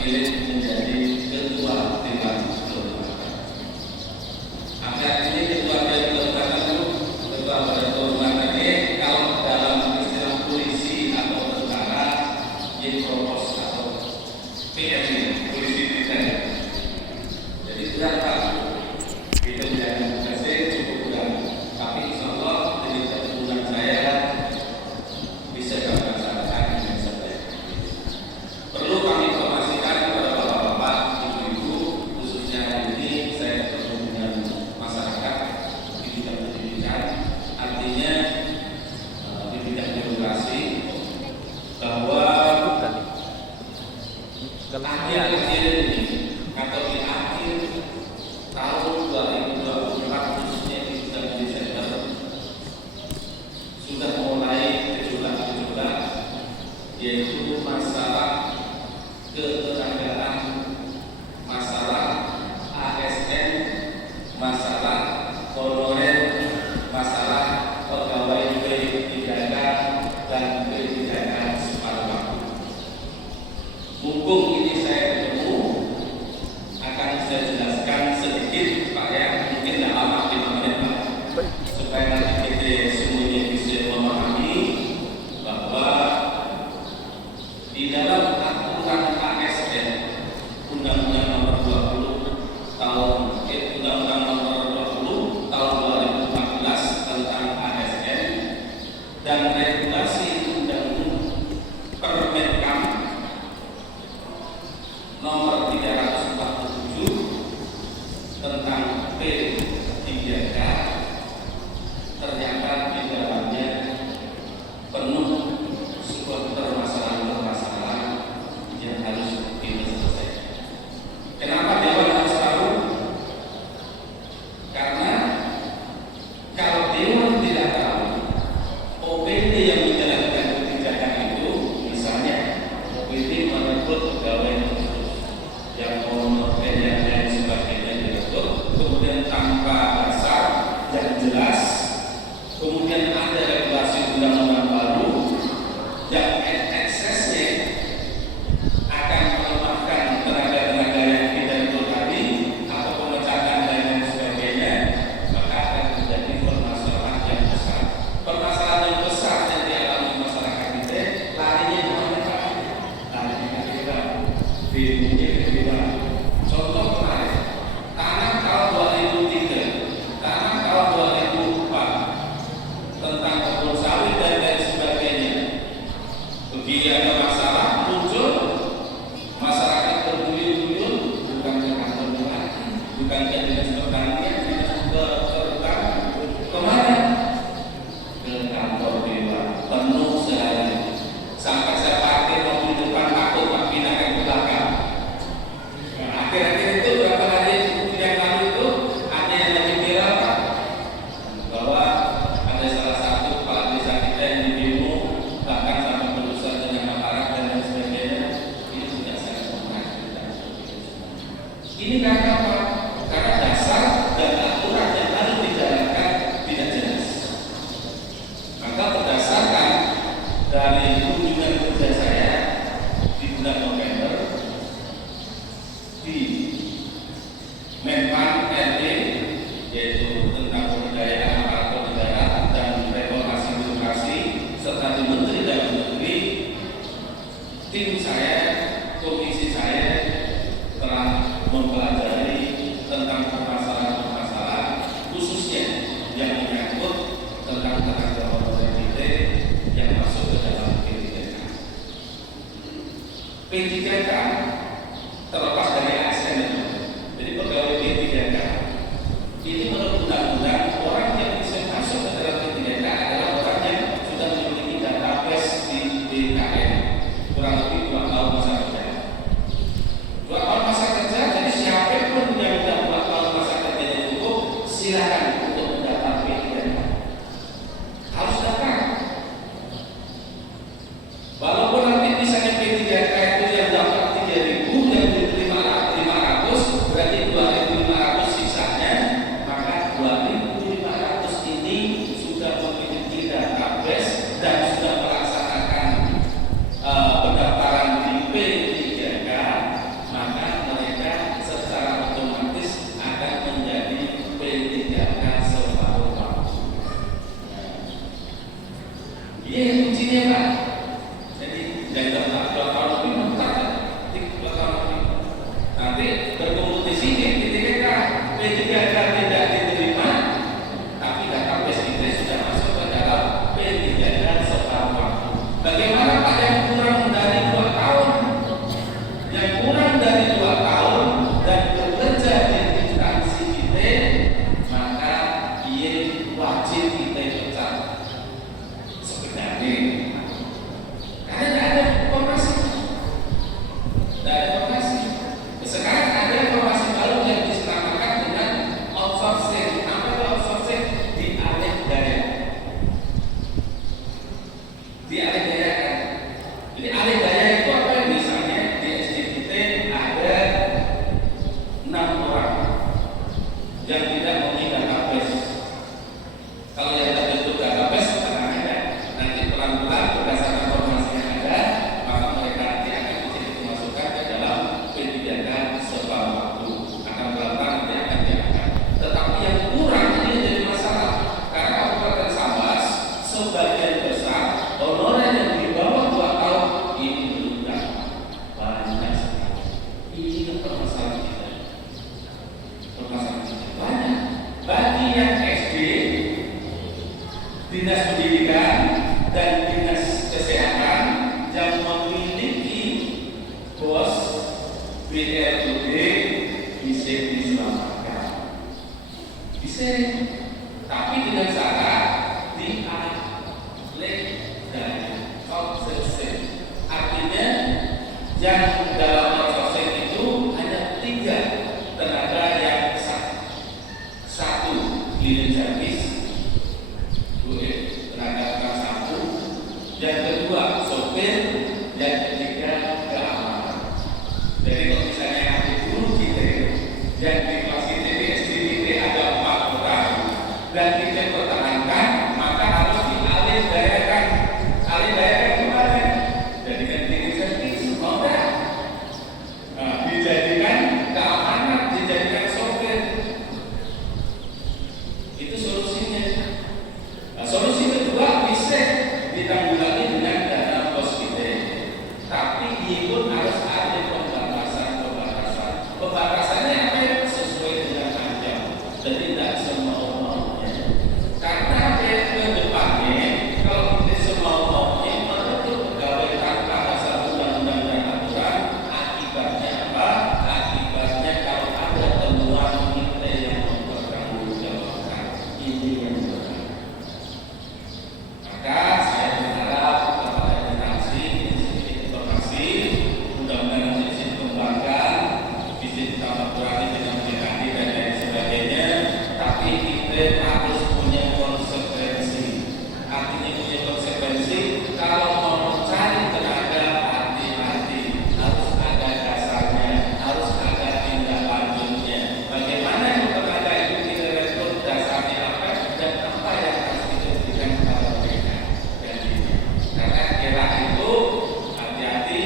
terpilih menjadi ketua dewan kehormatan. Apa artinya ketua dewan kehormatan itu? Ketua dewan kehormatan ini kalau dalam istilah polisi atau tentara, yang provos atau PM, polisi militer. Jadi berapa? Kita jangan kasih cukup kurang, tapi insya Allah dari kebetulan saya bisa dapat catatan yang saya. Perlu kami informasikan kepada bapak-bapak, ibu-ibu, khususnya ini saya bertemu dengan masyarakat di bidang pendidikan, artinya di bidang birokrasi, bahwa akhir-akhir ini atau di akhir tahun 2024 khususnya di bulan Desember sudah mulai gejolak-gejolak, yaitu masalah ketenagaan, masalah ASN, masalah honorer, masalah pegawai P3K dan P3K separuh waktu. Mumpung ini saya ketemu, akan saya jelaskan sedikit supaya mungkin tidak lama 5 menit Pak, supaya nanti kita semuanya bisa memahami bahwa di dalam aturan ASN Undang-Undang Nomor 20 tahun Undang-Undang Nomor 20 tahun 2014 tentang ASN dan regulasi Undang-Undang Permenkam Nomor 347 tentang P3K, ternyata di dalamnya penuh sebuah permasalahan-permasalahan yang harus kita selesaikan. Kenapa Dewan harus tahu? Karena kalau Dewan tidak tahu, OPD yang menjalankan kebijakan itu, misalnya OPD merekrut pegawai yang honor dan lain sebagainya direkrut, kemudian tanpa dasar yang jelas, kemudian ada regulasi undang-undang baru yang eksesnya akan melemahkan tenaga-tenaga yang kita itu tadi atau pemecatan dan lain sebagainya, maka akan menjadi permasalahan yang besar. Permasalahan yang besar yang dialami masyarakat kita larinya kemana Pak? Larinya kita ilmunya berbeda. Contoh kemarin, tanah kalau 2003, tanah kalau 2004 tentang kebun sawit dan lain sebagainya. Begitu ada masalah muncul, masyarakat berbuyun-buyun, bukan ke kantor lagi, bukan ke dinas pertanian, kemana? Ke kantor dewan, penuh sehari. Sampai saya parkir mobil depan takut Pak pindahkan ke belakang. Nah, akhir-akhir itu berapa hari yang lalu itu ada yang lagi viral Pak, bahwa ada salah satu kepala desa kita yang di demo bahkan sampai berusaha dengan aparat dan lain sebagainya. Ini sudah sangat menghasilkan. Ini karena apa? Karena dasar dan aturan yang harus dijalankan tidak jelas. Maka berdasarkan dari kunjungan kerja saya di bulan November di Menpan RD, yaitu tentang pemberdayaan aparatur negara dan reformasi birokrasi, serta di Menteri Dalam Negeri, tim saya, komisi saya telah mempelajari tentang permasalahan-permasalahan khususnya yang menyangkut tentang tenaga honorer kita yang masuk ke dalam P3K. P3K terlepas dari ASN itu. Jadi pegawai P3K ini menurut undang-undang orang yang bisa masuk ke dalam P3K adalah orang yang sudah memiliki database di BKN kurang lebih 2 tahun masa kerja. 2 tahun masa kerja, jadi siapapun yang sudah 2 tahun masa kerja yang cukup, silakan untuk mendaftar P3K. Harus daftar. Walaupun nanti misalnya P3K itu yang dapat 3.000, yang diterima yang dalam outsourcing itu ada 3 tenaga yang sah. 1 cleaning service, tenaga tukang sapu, yang kedua sopir, yang ketiga keamanan. Jadi kalau misalnya ada guru kita yang di kelas kita di SDDT ada 4 orang dan kita pertahankan, maka harus dialih daerahkan. Alih daerahkan kemarin jadikan cleaning service, mau enggak? Dijadikan keamanan, dijadikan sopir. Itu solusinya. Solusi kedua bisa ditanggulangi dengan dana pos kita, tapi ini pun harus ada pembatasan. Pembatasannya apa yang sesuai dengan ajang, dan tidak semau-maunya. Karena ke depannya kalau kita semau-maunya menurut pegawai tanpa dasar undang-undang dan aturan, akibatnya apa? Akibatnya kalau ada temuan kita yang mempertanggungjawabkan, ini yang benar. Maka saya berharap kepada instansi informasi, mudah-mudahan nanti bisa dikembangkan, bisa ditambah kurangi dengan PKD dan lain sebagainya. Tapi kita harus punya konsekuensi. Artinya punya konsekuensi, kalau mau mencari tenaga, hati-hati, harus ada dasarnya, harus ada tindak lanjutnya. Bagaimana tenaga itu kita rekrut, dasarnya apa, dan apa yang harus kita berikan kepada mereka. Karena kira itu hati-hati,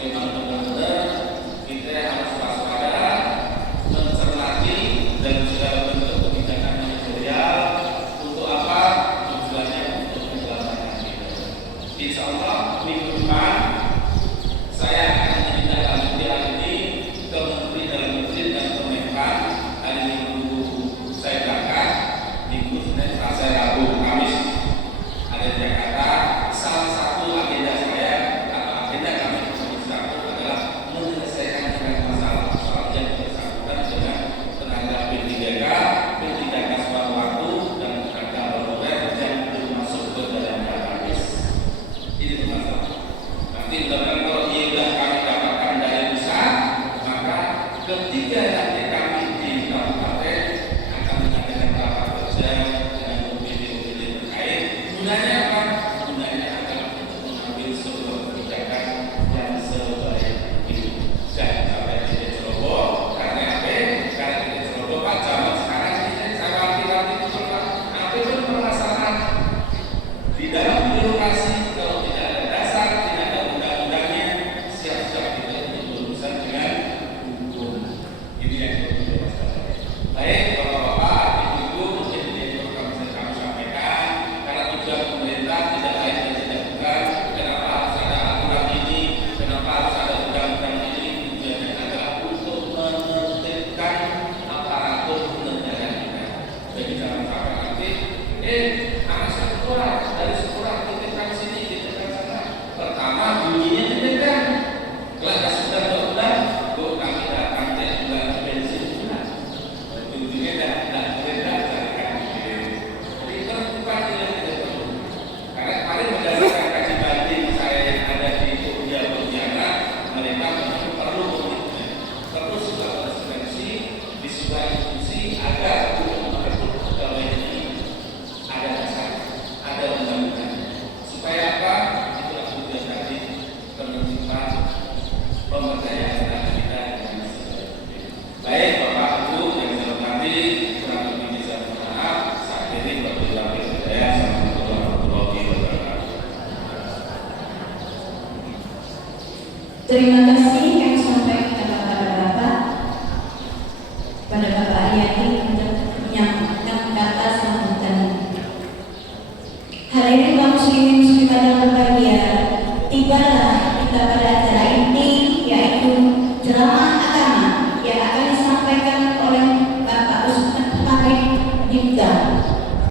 memang benar-benar kita harus waspada, mencermati dan segala bentuk kebijakan manajerial. Untuk apa? Tujuannya untuk keselamatan kita. Insya Allah minggu depan saya akan menindaklanjuti hal ini ke Menteri Dalam Negeri dan Kemenpan. Hari Minggu saya berangkat, Minggu, Senin, Selasa, Rabu, Kamis ada di Jakarta. Salah satu agenda saya atau agenda kami Komisi 1 adalah menyelesaikan dengan masalah yang bersangkutan dengan tenaga P3K, P3K separuh waktu, dan tenaga honorer yang belum masuk ke dalam database. Ini masalah. Nanti mudah-mudahan kalau ini sudah kami dapatkan dari pusat, maka ketika nanti kami di kabupaten akan mengadakan rapat kerja dengan OPD-OPD terkait. Gunanya apa? Gunanya adalah untuk mengambil sebuah kebijakan yang sebaik itu. Jangan sampai kita ceroboh. Karena apa? Karena kita ceroboh, Pak, zaman sekarang kita saya wanti-wanti itu apa itu permasalahan di dalam birokrasi. Kalau tidak ada dasar, tidak ada undang-undangnya, siap-siap kita untuk berurusan dengan hukum. Ini yang perlu kita waspadai. Baik, Bapak-bapak, Ibu-ibu, mungkin ini yang perlu kami sampaikan. Karena tujuan pemerintah tidak lain dan tidak bukan kenapa harus ada aturan ini, kenapa harus ada undang-undang ini. Tujuannya adalah untuk menertibkan aparatur negara kita. Jadi jangan sampai nanti, anak saya keluar dari sekolah, titipkan sini, titipkan sana. Pertama bunyinya titipkan. Kelas sudah 2 bulan, Bu, kami datang cek bulan bensin bulan. Ujungnya tidak beredar carikan dikirim. Jadi terbuka tidak perlu. Karena kemarin berdasarkan kaji banding saya yang ada di Pontianak, mereka memang perlu komitmen, perlu sebuah konsekuensi di sebuah institusi agar untuk merekrut pegawai ini ada dasar, ada undang-undang. Supaya apa? Itulah tujuan tadi, penertiban pemberdayaan tenaga kita dengan sebaik-baiknya. Baik, Bapak Ibu yang saya hormati, kurang lebih bisa maaf. Saat ini wabillahi hidayah. Assalamualaikum warahmatullahi wabarakatuh. Terima kasih